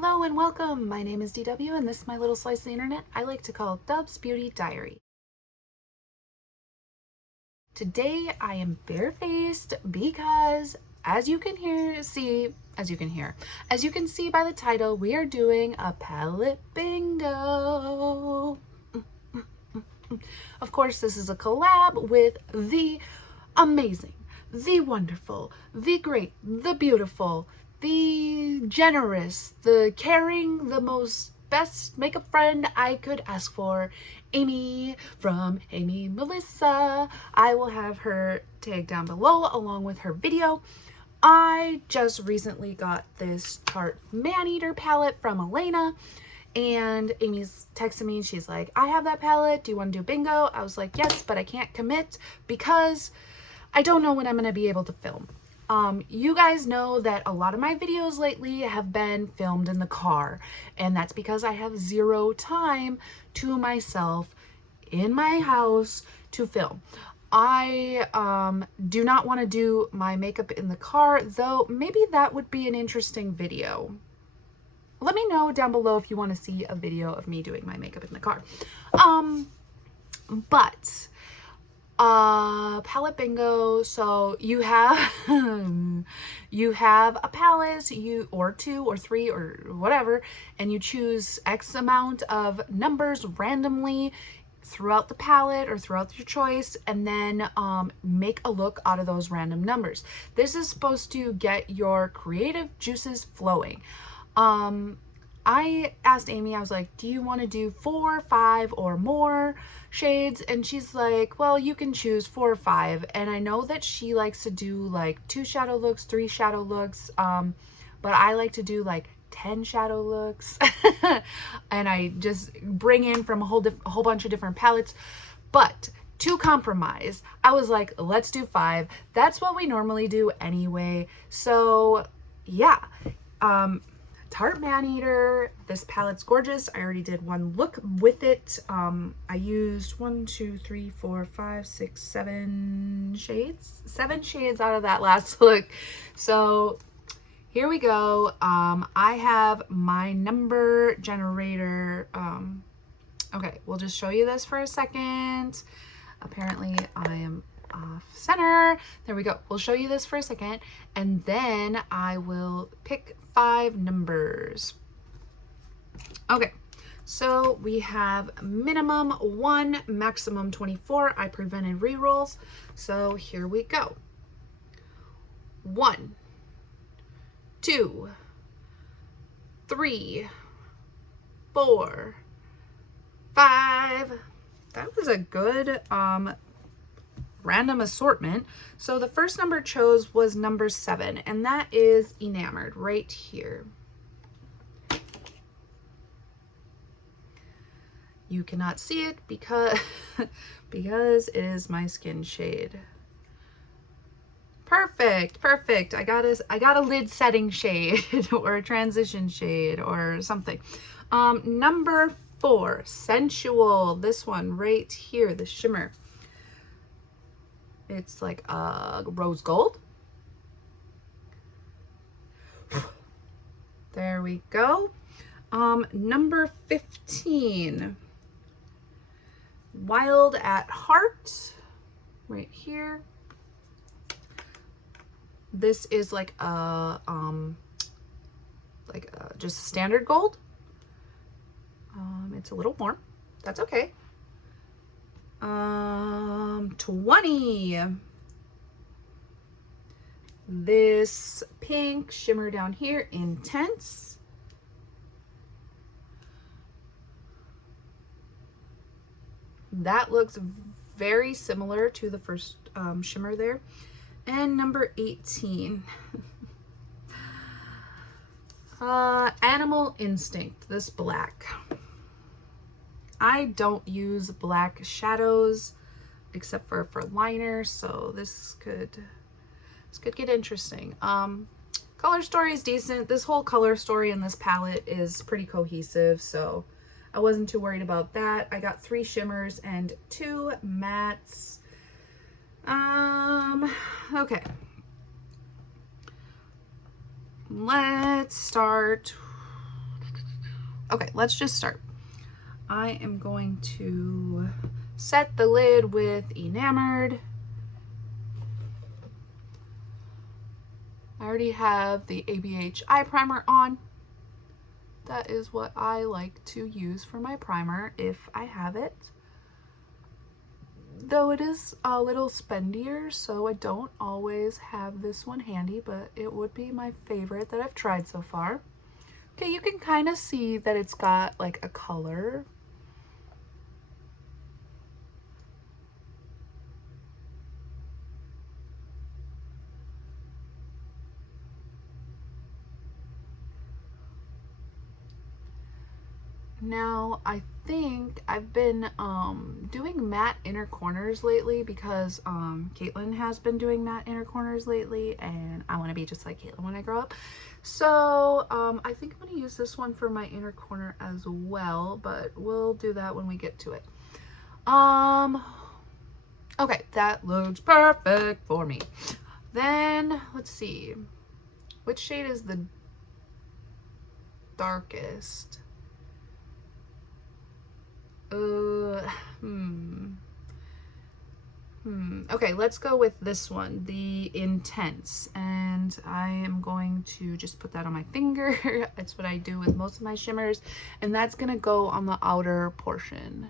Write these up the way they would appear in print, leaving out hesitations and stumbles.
Hello and welcome. My name is DW and this is my little slice of the internet I like to call Dub's Beauty Diary. Today I am barefaced because as you can see by the title, we are doing a palette bingo. Of course, this is a collab with the amazing, the wonderful, the great, the beautiful, the generous, the caring, the most best makeup friend I could ask for, Amy from Amy Melissa. I will have her tag down below along with her video. I just recently got this Tarte Maneater palette from Elena, and Amy's texted me and she's like, I have that palette. Do you want to do bingo? I was like, yes, but I can't commit because I don't know when I'm going to be able to film. You guys know that a lot of my videos lately have been filmed in the car, and that's because I have zero time to myself in my house to film. I do not want to do my makeup in the car, though maybe that would be an interesting video. Let me know down below if you want to see a video of me doing my makeup in the car. Palette bingo. So you have you have a palette, or two or three or whatever, and you choose X amount of numbers randomly throughout the palette or throughout your choice, and then make a look out of those random numbers. This is supposed to get your creative juices flowing. I asked Amy, I was like, do you want to do 4, 5 or more shades? And she's like, well, you can choose 4 or 5. And I know that she likes to do like 2 shadow looks, 3 shadow looks. But I like to do like 10 shadow looks. And I just bring in from a whole bunch of different palettes. But to compromise, I was like, let's do 5. That's what we normally do anyway. So yeah. Tarte Maneater, this palette's gorgeous. I already did one look with it. I used 1, 2, 3, 4, 5, 6, 7 shades. 7 shades out of that last look. So here we go. I have my number generator. Okay, we'll just show you this for a second. Apparently I am off center. There we go. We'll show you this for a second, and then I will pick 5 numbers. Okay, so we have minimum 1, maximum 24. I prevented rerolls, so here we go. 1, 2, 3, 4, 5. That was a good random assortment. So the first number chose was number 7, and that is Enamored right here. You cannot see it because because it is my skin shade. Perfect. I got a lid setting shade or a transition shade or something. Number 4, Sensual. This one right here, the shimmer. It's like rose gold. There we go. Number 15, Wild at Heart, right here. This is like a just a standard gold. It's a little warm. That's okay. 20. This pink shimmer down here, Intense. That looks very similar to the first shimmer there. And number 18. Animal Instinct, this black. I don't use black shadows except for liner, so this could get interesting. Color story is decent. This whole color story in this palette is pretty cohesive, so I wasn't too worried about that. I got 3 shimmers and 2 mattes. Okay. Let's start Okay, let's just start. I am going to set the lid with Enamored. I already have the ABH eye primer on. That is what I like to use for my primer if I have it. Though it is a little spendier, so I don't always have this one handy, but it would be my favorite that I've tried so far. Okay, you can kind of see that it's got like a color. Now, I think I've been doing matte inner corners lately because Caitlin has been doing matte inner corners lately, and I want to be just like Caitlin when I grow up. So I think I'm going to use this one for my inner corner as well, but we'll do that when we get to it. Okay, that looks perfect for me. Then let's see, which shade is the darkest? Okay, let's go with this one, the Intense. And I am going to just put that on my finger. That's what I do with most of my shimmers. And that's gonna go on the outer portion.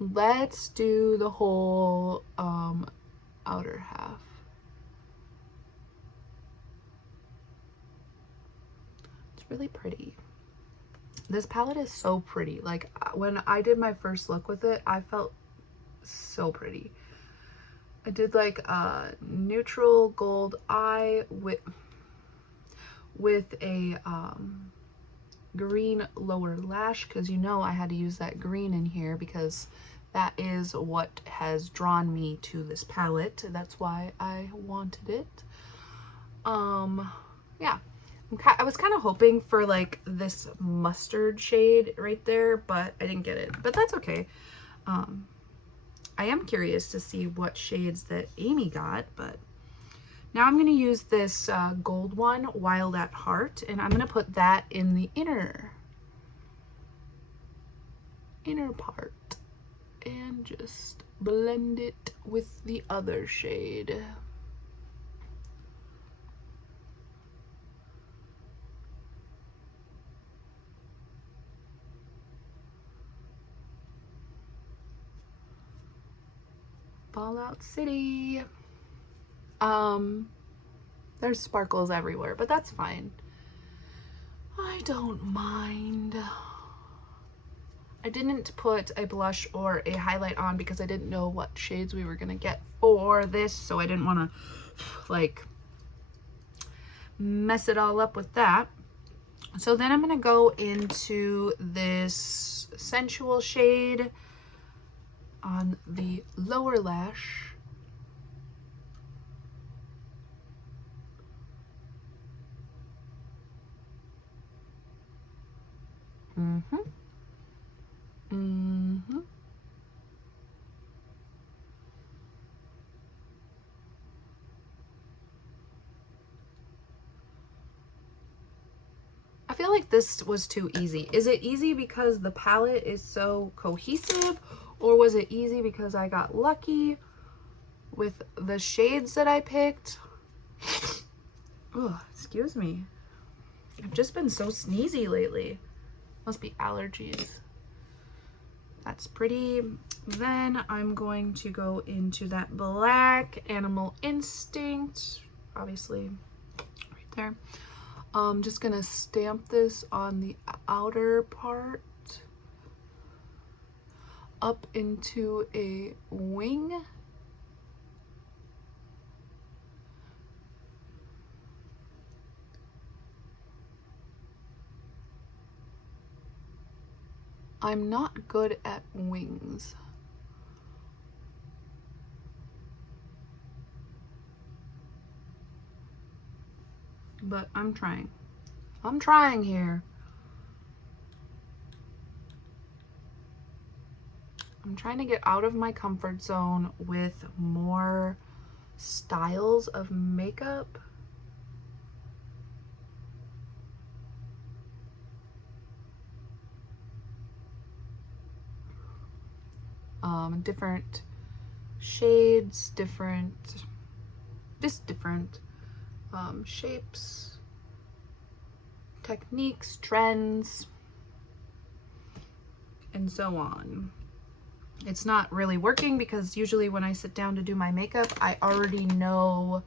Let's do the whole outer half. Really pretty. This palette is so pretty. Like when I did my first look with it, I felt so pretty. I did like a neutral gold eye with a green lower lash, because you know I had to use that green in here because that is what has drawn me to this palette. That's why I wanted it. Yeah. I was kind of hoping for like this mustard shade right there, but I didn't get it, but that's okay. I am curious to see what shades that Amy got, but now I'm going to use this gold one, Wild at Heart, and I'm going to put that in the inner part and just blend it with the other shade. Fallout City. There's sparkles everywhere, but that's fine. I don't mind. I didn't put a blush or a highlight on because I didn't know what shades we were gonna get for this, so I didn't want to like mess it all up with that. So then I'm gonna go into this sensual shade on the lower lash. I feel like this was too easy. Is it easy because the palette is so cohesive, or was it easy because I got lucky with the shades that I picked? Oh, excuse me. I've just been so sneezy lately. Must be allergies. That's pretty. Then I'm going to go into that black Animal Instinct, obviously right there. I'm just gonna stamp this on the outer part up into a wing. I'm not good at wings. But I'm trying. I'm trying here. I'm trying to get out of my comfort zone with more styles of makeup. Different shades, different shapes, techniques, trends, and so on. It's not really working because usually when I sit down to do my makeup, I already know,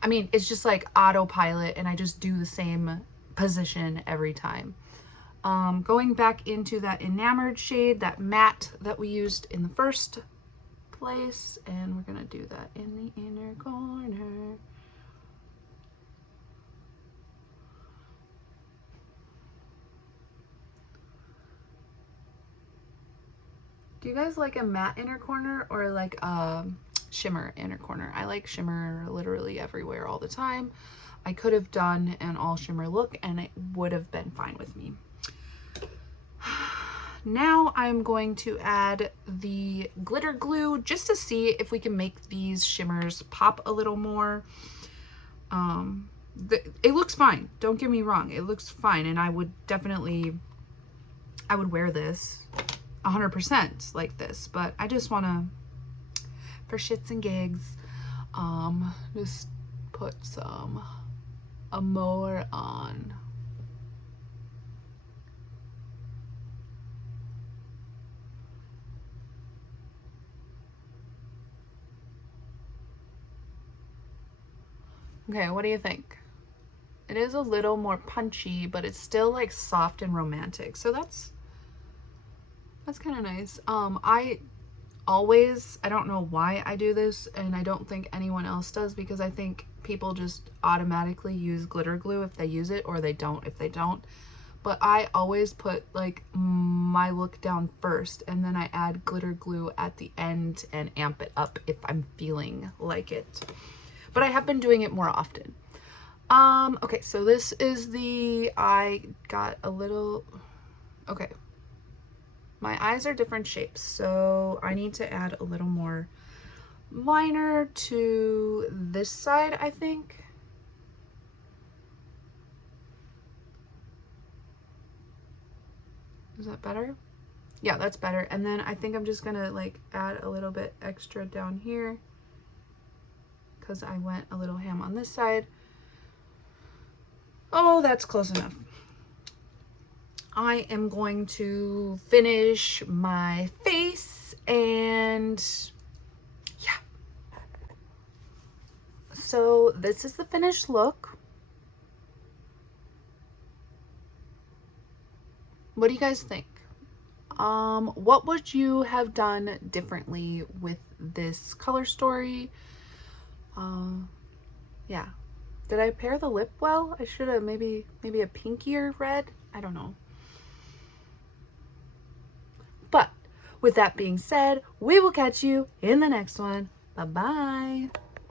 I mean, it's just like autopilot and I just do the same position every time. Going back into that enamored shade, that matte that we used in the first place, and we're gonna do that in the inner corner. Do you guys like a matte inner corner or like a shimmer inner corner? I like shimmer literally everywhere all the time. I could have done an all shimmer look and it would have been fine with me. Now I'm going to add the glitter glue just to see if we can make these shimmers pop a little more. It looks fine. Don't get me wrong. It looks fine. And I would wear this 100% like this, but I just want to, for shits and gigs, just put some more on. Okay, what do you think? It is a little more punchy, but it's still like soft and romantic. So that's kind of nice. I don't know why I do this, and I don't think anyone else does, because I think people just automatically use glitter glue if they use it, or they don't if they don't. But I always put like my look down first, and then I add glitter glue at the end and amp it up if I'm feeling like it. But I have been doing it more often. Okay, so this is I got a little, okay. My eyes are different shapes, so I need to add a little more liner to this side, I think. Is that better? Yeah, that's better. And then I think I'm just gonna like add a little bit extra down here because I went a little ham on this side. Oh, that's close enough. I am going to finish my face, and yeah. So this is the finished look. What do you guys think? What would you have done differently with this color story? Yeah. Did I pair the lip well? I should have maybe a pinkier red. I don't know. But with that being said, we will catch you in the next one. Bye-bye.